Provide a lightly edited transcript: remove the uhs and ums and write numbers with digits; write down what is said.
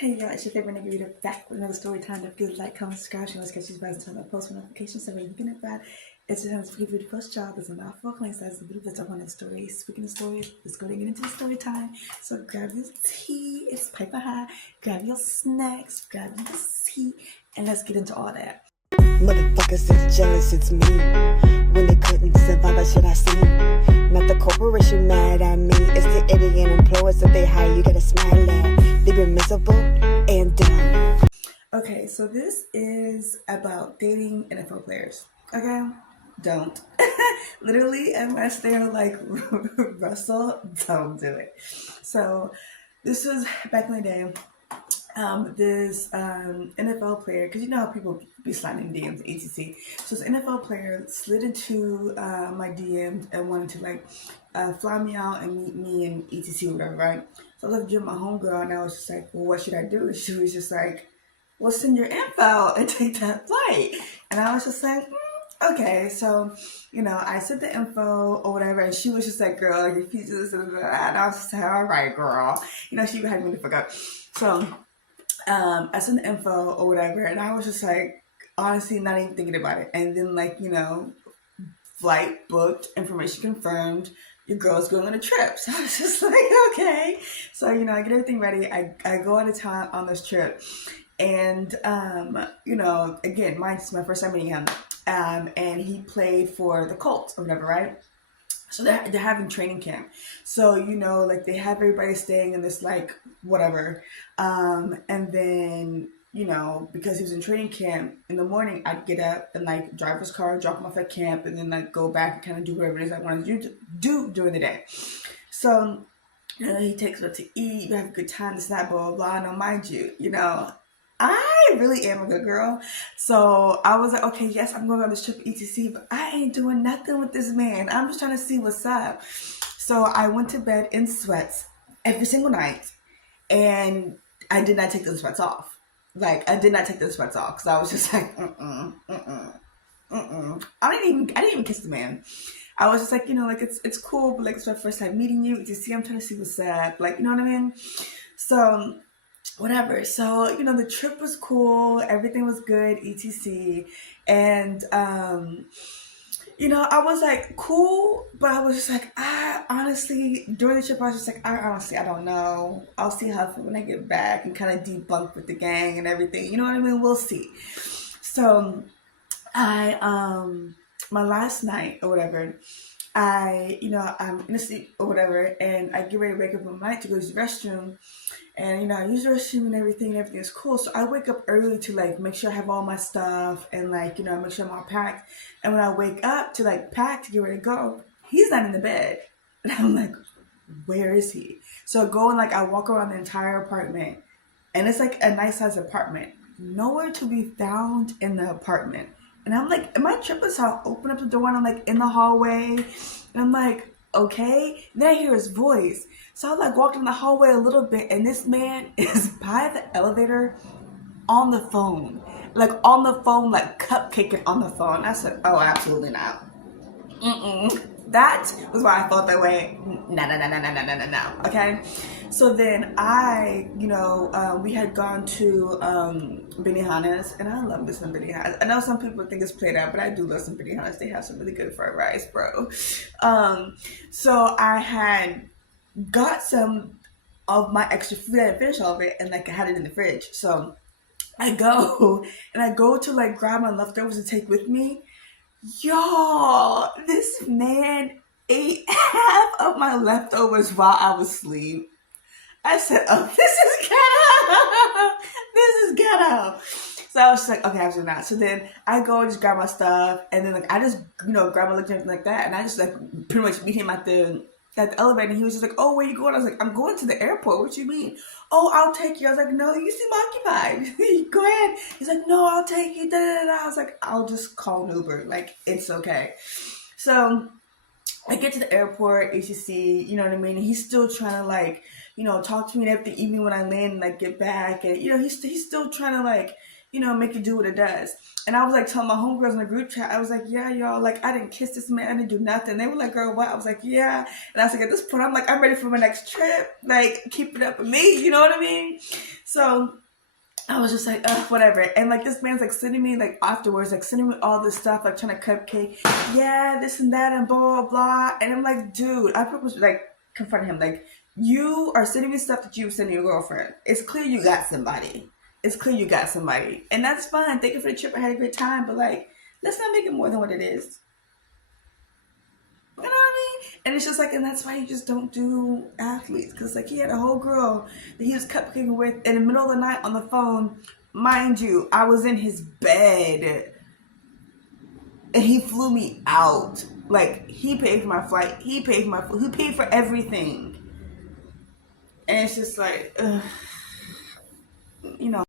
Hey y'all, it's your favorite nigga reader back with another story time. Don't forget to like, comment, subscribe, share, let's catch these guys on my post notifications so when you get that. It's your time to give you the first job. There's a mouthful of claims that's the belief that's up on the story. Speaking of stories, let's go and get into the story time. So grab your tea, it's paper high, grab your snacks, grab your seat, and let's get into all that. Motherfuckers is jealous, it's me. When they couldn't survive, I should I seen? Not the corporation mad at me, it's the idiot employers that they hire you gotta smile at. They've been miserable and dumb. Okay, so this is about dating NFL players. Okay? Don't. Literally, unless they're like Russell, don't do it. So, this was back in the day. This NFL player, because you know how people be sliding DMs, etc. So this NFL player slid into my DMs and wanted to like fly me out and meet me and etc. Whatever, right? So I left with my homegirl and I was just like, well, what should I do? And she was just like, well, send your info and take that flight. And I was just like, okay. So, I sent the info or whatever, and she was just like, girl, like, if you do this and that, and I was just like, all right, girl. She had me to fuck up. So, I sent the info or whatever, and I was just like, honestly, not even thinking about it. And then, flight booked, information confirmed, your girl's going on a trip. So I was just like, okay. So, I get everything ready. I go out of town on this trip. And, again, mine's my first time meeting him. And he played for the Colts or whatever, right? So they're having training camp. So, they have everybody staying in this, whatever. And then, because he was in training camp, in the morning, I'd get up and, drive his car, drop him off at camp, and then, go back and kind of do whatever it is I wanted to do during the day. So, he takes us to eat, we have a good time, this, that, blah, blah, blah. Now, mind you, I really am a good girl. So I was like, okay, yes, I'm going on this trip etc. But I ain't doing nothing with this man. I'm just trying to see what's up. So I went to bed in sweats every single night. And I did not take the sweats off. I did not take the sweats off. Because I was just like, I didn't even kiss the man. I was just like, it's cool. But it's my first time meeting you. I'm trying to see what's up. You know what I mean? So whatever. So, the trip was cool. Everything was good, etc. And, I was like, cool. But I was just like, I honestly, during the trip, I was just like, I don't know. I'll see how when I get back and kind of debunk with the gang and everything. You know what I mean? We'll see. So, my last night or whatever, I'm in the sleep or whatever, and I get ready to wake up at night to go to the restroom. And, I use the restroom and everything is cool. So I wake up early to, make sure I have all my stuff and, make sure I'm all packed. And when I wake up to, pack to get ready to go, he's not in the bed. And I'm like, where is he? So I go and, I walk around the entire apartment. And it's, a nice-sized apartment. Nowhere to be found in the apartment. And I'm like, am I tripping? So I open up the door and I'm, in the hallway. And I'm like, okay. And then I hear his voice. So I walked in the hallway a little bit, and this man is by the elevator on the phone. On the phone, cupcaking on the phone. I said, oh, absolutely not. That was why I felt that way. No. Okay? So then we had gone to Benihana's, and I love me some Benihana's. I know some people think it's played out, but I do love some Benihana's. They have some really good fried rice, bro. So I had got some of my extra food. I didn't finish all of it, and I had it in the fridge. So I go to grab my leftovers to take with me. Y'all, this man ate half of my leftovers while I was asleep. I said, oh, this is ghetto. This is ghetto. So I was just like, okay, absolutely not. So then I go and just grab my stuff, and then I just grab my luggage and everything like that, and I just pretty much meet him at the elevator, and he was just like, oh, where you going? I was like, I'm going to the airport. What you mean? Oh, I'll take you. I was like, no, you seem occupied. Go ahead. He's like, no, I'll take you. I was like, I'll just call an Uber. It's okay. So I get to the airport, HCC, you know what I mean? And he's still trying to talk to me and everything, even when I land and get back. And, he's still trying to make it do what it does. And I was telling my homegirls in the group chat, I was like, yeah, y'all, I didn't kiss this man, I didn't do nothing. They were like, girl, what? I was like, yeah. And I was like, at this point, I'm ready for my next trip. Keep it up with me, you know what I mean? So I was just like, ugh, whatever. And like this man's like sending me like afterwards, like sending me all this stuff, like trying to cupcake, yeah, this and that and blah blah blah. And I'm like, dude, I was like confronting him, like, you are sending me stuff that you send your girlfriend. It's clear you got somebody. It's clear you got somebody. And that's fine. Thank you for the trip. I had a great time. But like, let's not make it more than what it is. You know what I mean? And it's just like, and that's why you just don't do athletes. Because like he had a whole girl that he was cupcaking with in the middle of the night on the phone. Mind you, I was in his bed. And he flew me out. Like, he paid for my flight. He paid for my food. He paid for everything. And it's just like, ugh, you know.